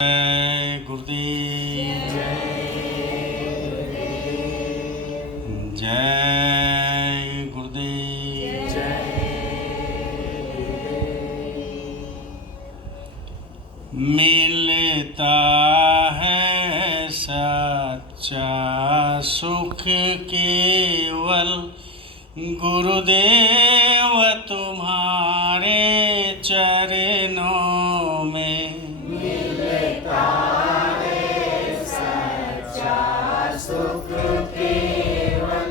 जय गुरुदेव जय गुरुदेव मिलता है सच्चा सुख केवल गुरुदेव तुम्हारे चरणों में। मिलता है सच्चा सुख केवल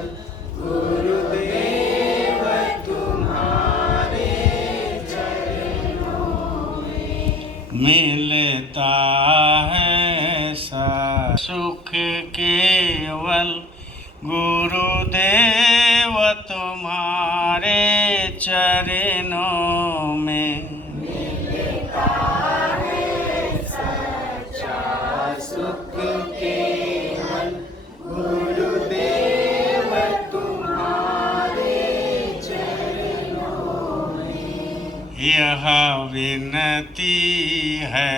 गुरुदेव तुम्हारे चरणों में। मिलता है सुख केवल गुरुदेव तुम्हारे चरणों में। मिलता है सच्चा सुख केवल गुरुदेव तुम्हारे चरणों में। यह विनती है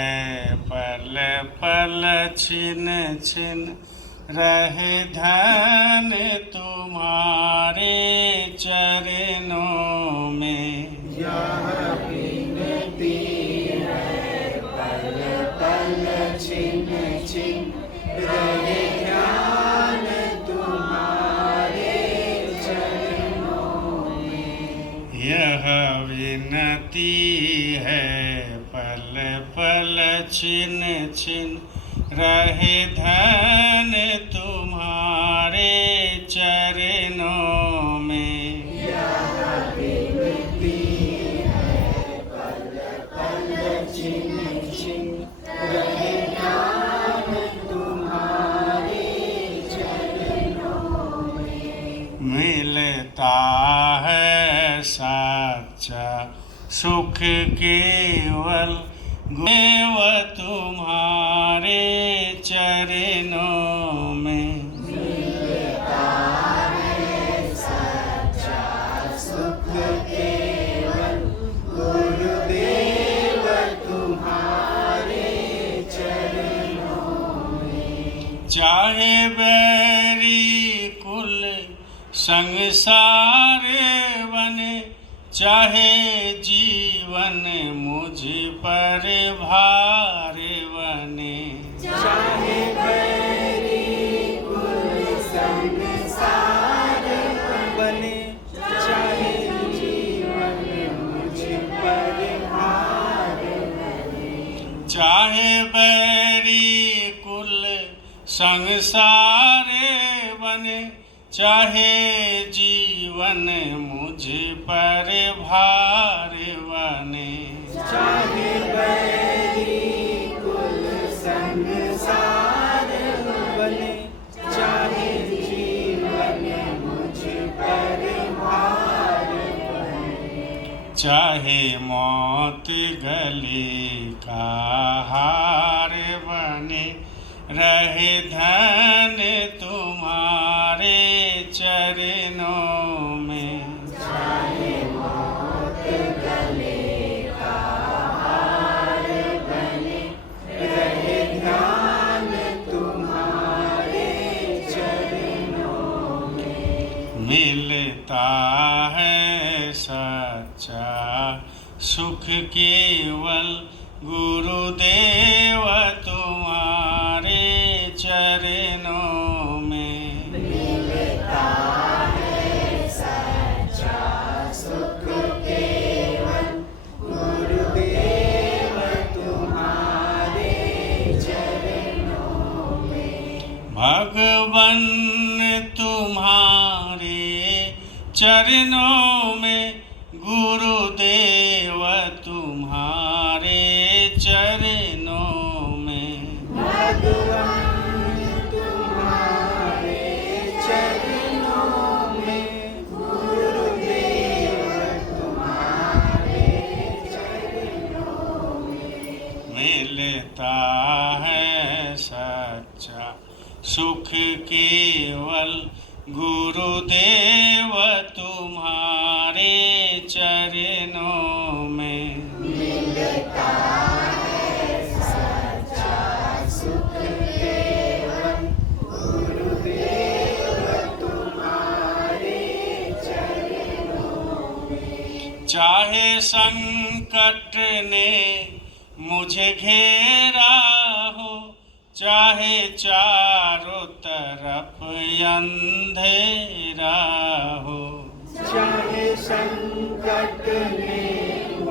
पल पल छिन छिन रहे धन तुम्हारे चरणों में। यह विनती है पल पल छिन छिन रहे ध्यान तुम्हारे चरणों में। यह विनती है पल पल छिन छिन रहे धन तुम्हारे चरणों में। यह विनती है पल पल छिन छिन रहे ध्यान तुम्हारे चरणों में। मिलता है सच्चा सुख केवल गुरुदेव तुम्हारे चरणों में। मिलता है सच्चा सुख केवल गुरुदेव तुम्हारे चरणों में। चाहे बैरी कुल संसार बने, चाहे जीवन मुझ पर भार बने। चाहे बैरी कुल संसार बने, चाहे जीवन मुझ पर भार बने। चाहे बैरी कुल संसार बने, चाहे जीवन मुझ पर भार बने। चाहे बैरी कुल संसार बने, चाहे जीवन मुझ पर भार बने। चाहे मौत गले का हार बने, रहे धन तुम्हारे चरणों में। चाहे मौत गले का हार बने, रहे ध्यान तुम्हारे चरणों में। मिलता है सच्चा सुख केवल गुरुदेव तुम्हारे चरणों में। मिलता है सच्चा सुख केवल गुरुदेव तुम्हारे चरणों में। भगवन तुम्हारे चरणों में, गुरुदेव तुम्हारे चरणों में। भगवान तुम्हारे चरणों में, गुरुदेव तुम्हारे चरणों में। मिलता है सच्चा सुख केवल गुरुदेव तुम्हारे चरणों में। मिलता है सच्चा चाहे संकट ने मुझे घेरा हो, चाहे चारों तरफ अंधेरा हो। चाहे संकट ने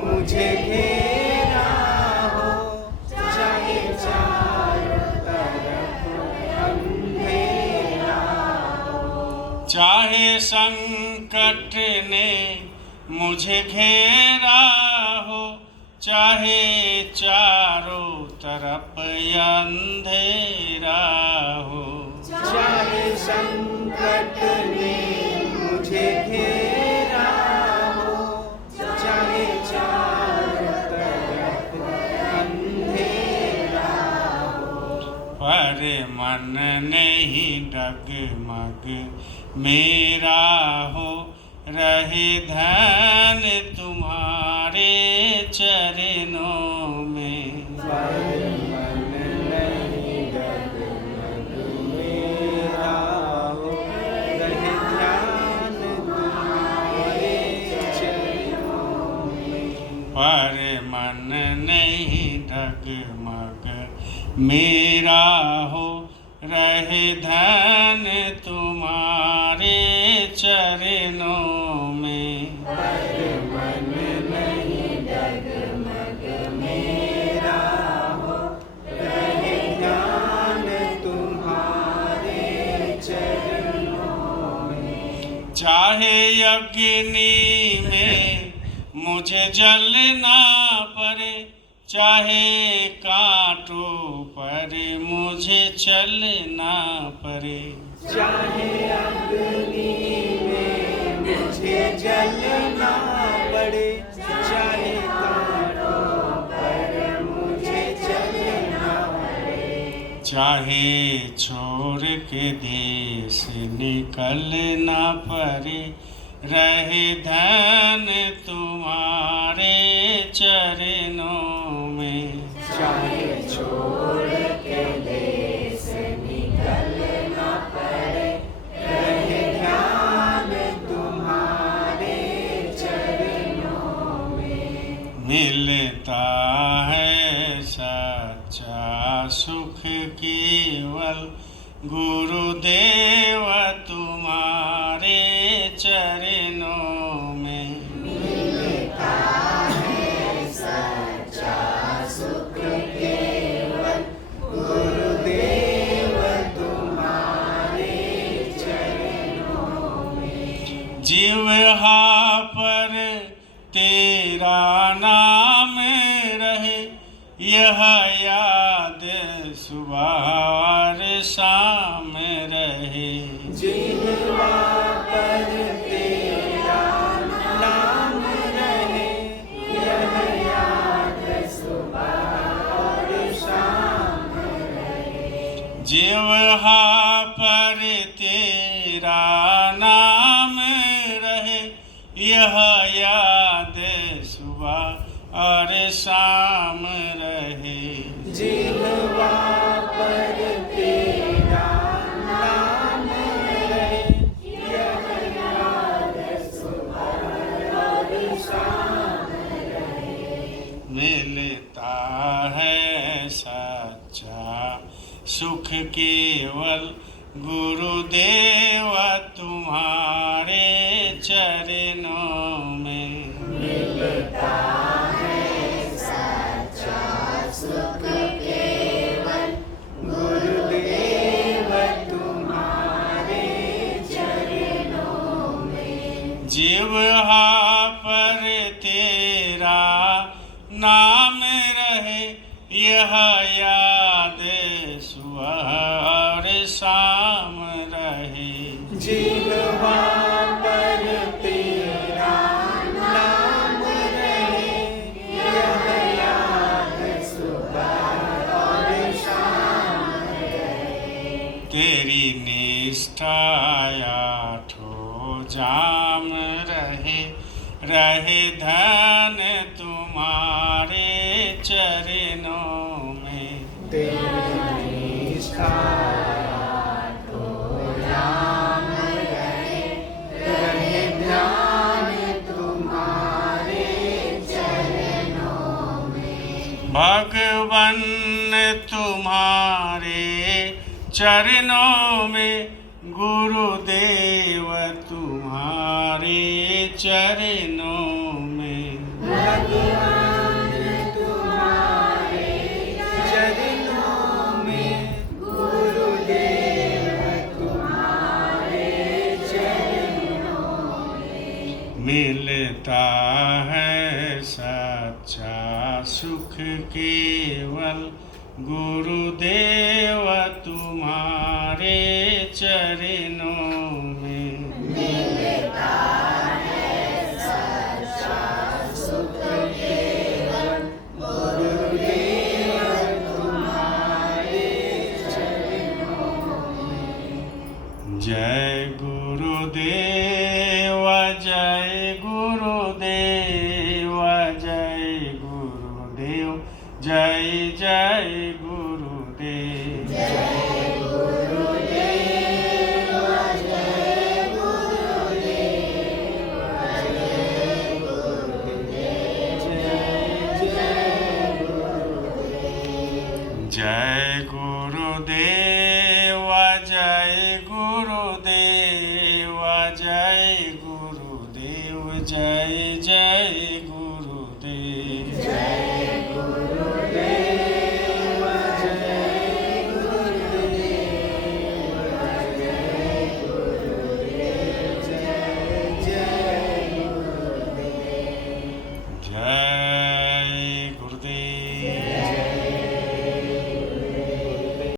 मुझे घेरा हो, चाहे चारों तरफ अंधेरा हो। चाहे संकट ने मुझे घेरा हो, चाहे चारों तरफ अंधेरा हो। चाहे संकट ने मुझे घेरा हो, चाहे चारों तरफ अंधेरा हो। पर मन नहीं डगमग मेरा हो, रहे ध्यान तुम्हारे चरणों में। पर मन नहीं डगमग मेरा हो, रहे ध्यान तुम्हारे चरणों में। पर मन नहीं डगमग मेरा हो, रहे ध्यान तुम्हारे चरणों में। पर मन नहीं डगमग मेरा हो, रहे ध्यान तुम्हारे चरणों में। चाहे अग्नि में मुझे जलना पड़े, चाहे कांटों पर मुझे चलना पड़े। चाहे अग्नि में मुझे जलना पड़े, चाहे कांटों पर मुझे चलना पड़े। चाहे छोड़ के देश निकलना पड़े, रहे ध्यान तुम्हारे चरणों में। चाहे छोड़ के देश निकलना पड़े, रहे ध्यान तुम्हारे चरणों में। मिलता है सच्चा सुख केवल गुरुदेव तुम्हारे चरणों में। मिलता है सच्चा सुख केवल गुरुदेव तुम्हारे चरणों में। जिह्वा पर तेरा नाम रहे, यह याद सुबह और शाम रहे। जिह्वा पर तेरा नाम रहे, यह याद सुबह और शाम रहे। जिह्वा पर तेरा नाम रहे, यह याद सुबह और शाम रहे। जिह्वा पर तेरा नाम रहे, यह याद सुबह और शाम रहे। मिलता है सच्चा सुख केवल गुरुदेव तुम्हारे चरणों में। मिलता है सच्चा सुख केवल गुरुदेव तुम्हारे चरणों में। जिह्वा पर तेरा नाम रहे, यह याद सुबह और शाम रहे। जिह्वा पर तेरा नाम रहे, यह याद सुबह और शाम रहे। तेरी निष्ठा आठों जाम रहे, रहे ध्यान तुम्हारे चरणों में। तेरी निष्ठा आठों जाम रहे, रहे ध्यान तुम्हारे तुम्हारे चरणों में, गुरुदेव तुम्हारे चरणों में। भगवान तुम्हारे चरणों में, गुरुदेव तुम्हारे चरणों में। मिलता है सच्चा सुख केवल, गुरुदेव तुम्हारे चरणों में। मिलता है सच्चा सुख केवल, गुरुदेव तुम्हारे चरणों में। जय गुरुदेव, जय गुरुदेव, जय गुरुदेव, जय जय गुरुदेव। जय गुरुदेव, जय गुरुदेव, जय गुरुदेव, जय जय गुरुदेव। जय गुरुदेव,